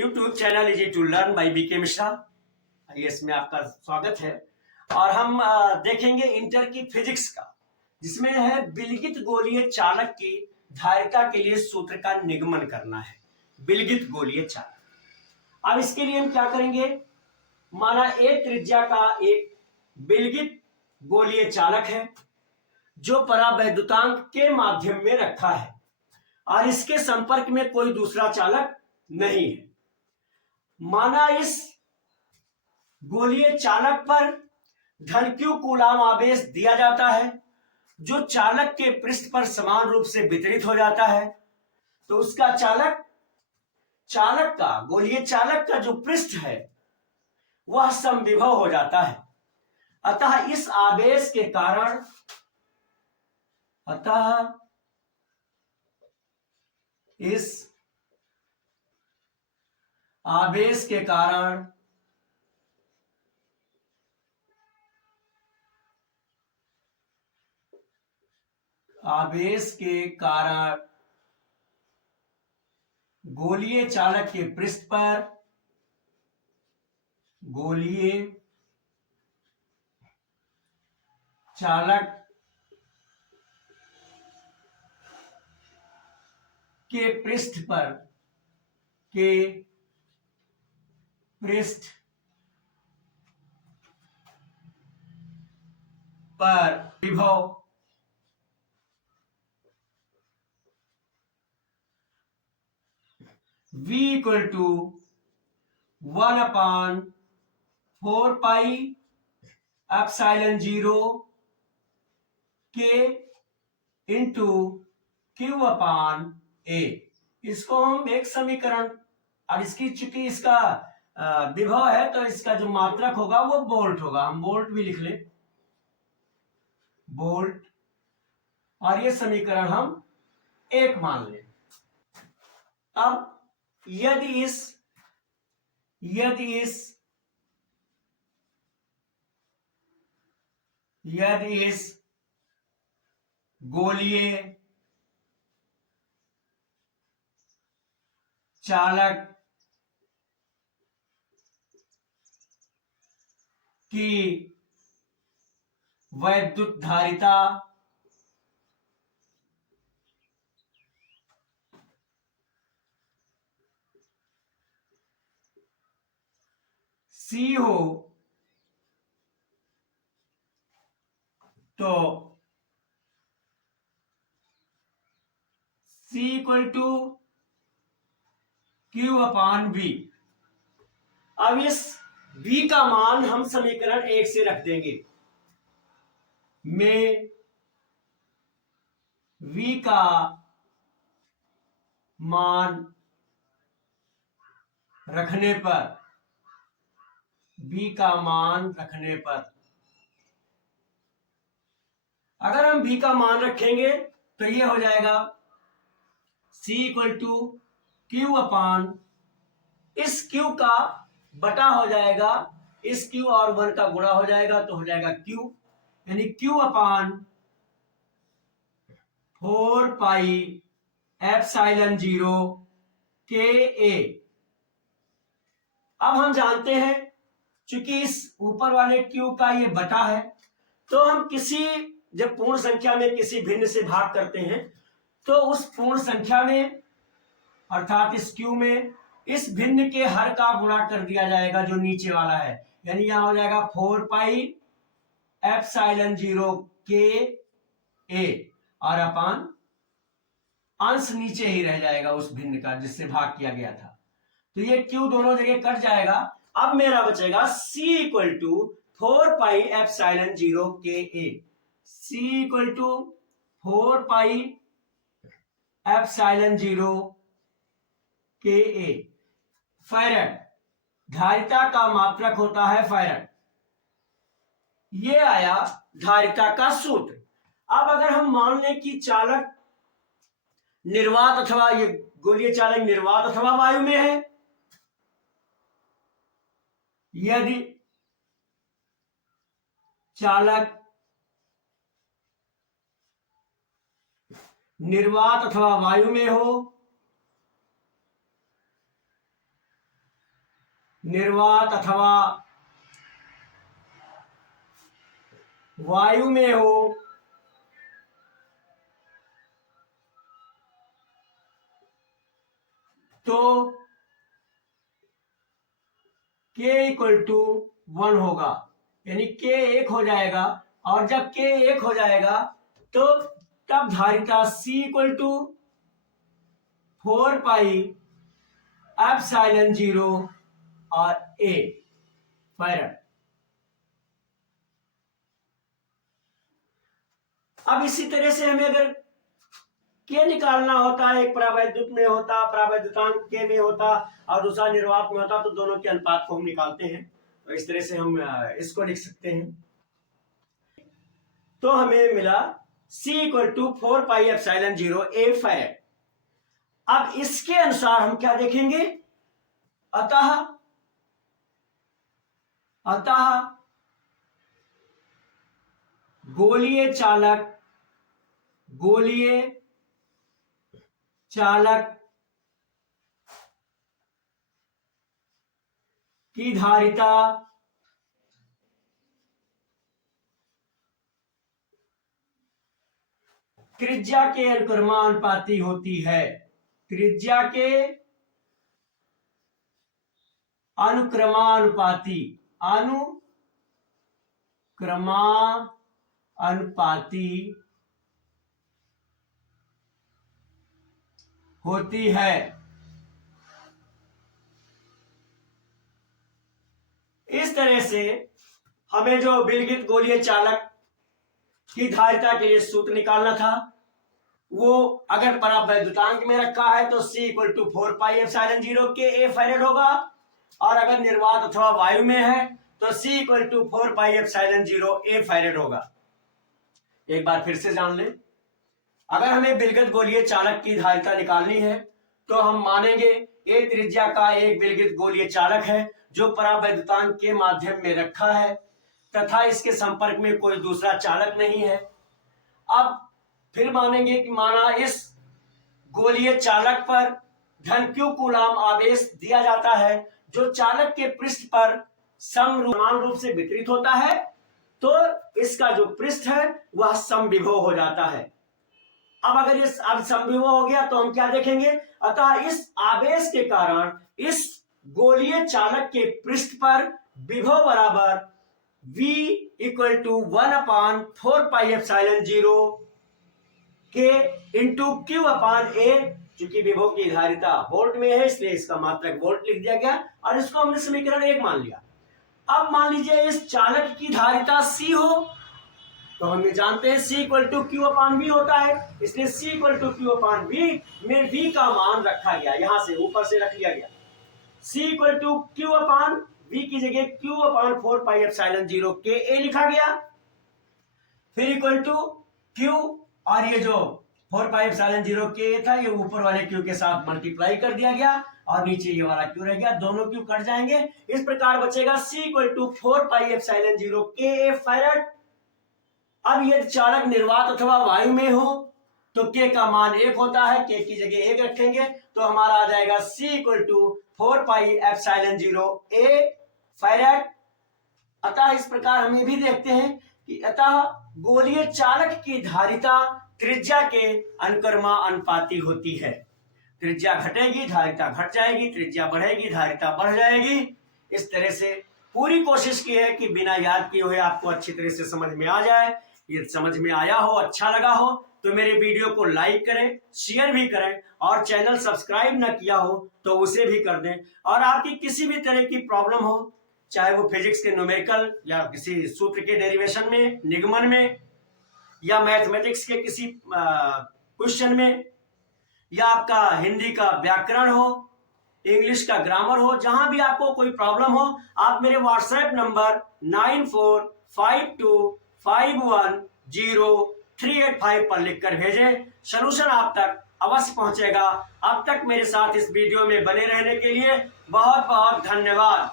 YouTube channel easy to learn by BK Mishra. इसमें आपका स्वागत है। और हम देखेंगे इंटर की फिजिक्स का, जिसमें है विलगित गोलीय चालक की धारिता के लिए सूत्र का निगमन करना है। विलगित गोलीय चालक। अब इसके लिए हम क्या करेंगे, माना ए त्रिज्या का एक विलगित गोलीय चालक है जो परावैद्युतांक के माध्यम में रखा है और इसके संपर्क में कोई दूसरा चालक नहीं है। माना इस गोलीय चालक पर धन q कूलाम आवेश दिया जाता है जो चालक के पृष्ठ पर समान रूप से वितरित हो जाता है, तो उसका चालक का गोलीय चालक का जो पृष्ठ है वह समविभव हो जाता है। अतः इस आवेश के कारण आवेश के कारण गोलीय चालक के पृष्ठ पर गोलीय चालक के पृष्ठ पर विभव V equal to 1/4 pi epsilon 0 K into Q upon A। इसको हम एक समीकरण, और इसकी चूंकि इसका विभव है तो इसका जो मात्रक होगा वो वोल्ट होगा, हम वोल्ट भी लिख ले, वोल्ट, और ये समीकरण हम एक मान लें। अब यदि इस गोलीय चालक की वैद्युत धारिता C हो तो C equal to Q upon V। अब इस V का मान हम समीकरण 1 से रख देंगे, में V का मान रखने पर अगर हम V का मान रखेंगे तो ये हो जाएगा C इक्वल टू Q अपान, इस Q का बटा हो जाएगा इस Q और 1 का गुणा हो जाएगा तो हो जाएगा Q, यानी Q अपान 4 पाई एप्सिलॉन 0 KA। अब हम जानते हैं चूंकि इस ऊपर वाले Q का ये बटा है, तो हम जब पूर्ण संख्या में किसी भिन्न से भाग करते हैं तो उस पूर्ण संख्या में अर्थात इस Q में इस भिन्न के हर का गुणा कर दिया जाएगा जो नीचे वाला है, यानी यहां हो जाएगा 4 पाई एप्सिलॉन 0 KA और अपान अंश नीचे ही रह जाएगा उस भिन्न का जिससे भाग किया गया था, तो ये Q दोनों जगह कट जाएगा। अब मेरा बचेगा C equal to 4 pi epsilon 0 KA। C equal to 4 pi epsilon 0 KA। Farad, धारिता का मात्रक होता है फैरड। ये आया धारिता का सूत्र। अब अगर हम मान लें कि चालक निर्वात अथवा ये गोलीय चालक निर्वात अथवा वायु में है, यदि चालक निर्वात अथवा वायु में हो निर्वात अथवा वायु में हो तो k इक्वल टू 1 होगा, यानी k 1 हो जाएगा। और जब k 1 हो जाएगा तो तब धारिता C equal to 4 pi epsilon 0 और A फैराड। अब इसी तरह से हमें अगर के निकालना होता है, एक परावैद्युत में होता, परावैद्युतांक के में होता और दूसरा निर्वात में होता, तो दोनों के अनुपात को हम निकालते हैं। तो इस तरह से हम इसको लिख सकते हैं। तो हमें मिला C equal to 4 pi epsilon 0 A farad. अब इसके अनुसार हम क्या देखेंगे, अतः गोलीय चालक की धारिता त्रिज्या के अनुक्रमानुपाती होती है। त्रिज्या के अनुक्रमानुपाती होती है। इस तरह से हमें जो विलगित गोलीय चालक की धारिता के लिए सूत्र निकालना था, वो अगर परावैद्युतांक में रखा है तो C equal to 4 pi epsilon 0 के A फैराड होगा, और अगर निर्वात अथवा वायु में है तो C equal to 4 pi epsilon 0 A farad होगा। एक बार फिर से जान लें, अगर हमें विलगित गोलीय चालक की धारिता निकालनी है तो हम मानेंगे A त्रिज्या का एक विलगित गोलीय चालक है जो परावैद्युतांक के माध्यम में रखा है तथा इसके संपर्क में कोई दूसरा चालक नहीं है। अब फिर मानेंगे कि माना इस गोलीय चालक पर धन Q कूलाम आवेश दिया जाता है जो चालक के पृष्ठ पर समान रूप से वितरित होता है, तो इसका जो पृष्ठ है वह समविभव हो जाता है। अब अगर ये समविभव हो गया तो हम क्या देखेंगे, अतः इस आवेश के कारण इस गोलीय चालक के पृष्ठ पर विभव बराबर V equal to 1/4 pi epsilon 0 के इंटू Q अपान A, चूंकि विभव की धारिता वोल्ट में है इसलिए इसका मात्रक वोल्ट लिख दिया गया और इसको हमने समीकरण 1 मान लिया। अब मान लीजिए इस चालक की धारिता C हो, तो हम ये जानते हैं C equal to Q upon V होता है, इसलिए C equal to Q upon V में V का मान रखा गया, यहां से ऊपर से रख लिया गया। C equal to Q upon V की जगह Q अपान 4 पाई एप्सिलॉन 0 के A लिखा गया, फिर इक्वल टू Q, और ये जो 4 पाई एप्सिलॉन 0 के था ये ऊपर वाले Q के साथ मल्टीप्लाई कर दिया गया और नीचे ये वाला Q रह गया, दोनों Q कट जाएंगे। इस प्रकार बचेगा C equal to 4 pi epsilon 0 के A फैराड। अब यदि चालक निर्वात अथवा वायु में हो तो K का मान 1 होता है, K की जगह 1 रखेंगे तो हमारा आ जाएगा C equal to 4 pi epsilon 0 A farad. अतः इस प्रकार हम ये भी देखते हैं कि अतः गोलीय चालक की धारिता त्रिज्या के अनुक्रमानुपाती होती है। त्रिज्या घटेगी धारिता घट जाएगी, त्रिज्या बढ़ेगी धारिता बढ़ जाएगी। इस तरह से पूरी कोशिश की है कि बिना याद किए हुए आपको अच्छी तरह से समझ में आ जाए। ये समझ में आया हो, अच्छा लगा हो तो मेरे वीडियो को लाइक करें, शेयर भी करें, और चैनल सब्सक्राइब ना किया हो तो उसे भी कर दें। और आपकी किसी भी तरह की प्रॉब्लम हो, चाहे वो फिजिक्स के न्यूमेरिकल या किसी सूत्र के डेरिवेशन में, निगमन में, या मैथमेटिक्स के किसी क्वेश्चन में, या आपका हिंदी का व्याकरण हो, इंग्लिश का ग्रामर हो, जहां भी आपको कोई प्रॉब्लम हो, आप मेरे व्हाट्सएप नंबर 9452510385 पर लिखकर भेजें, सलूशन आप तक अवश्य पहुंचेगा। अब तक मेरे साथ इस वीडियो में बने रहने के लिए बहुत बहुत धन्यवाद।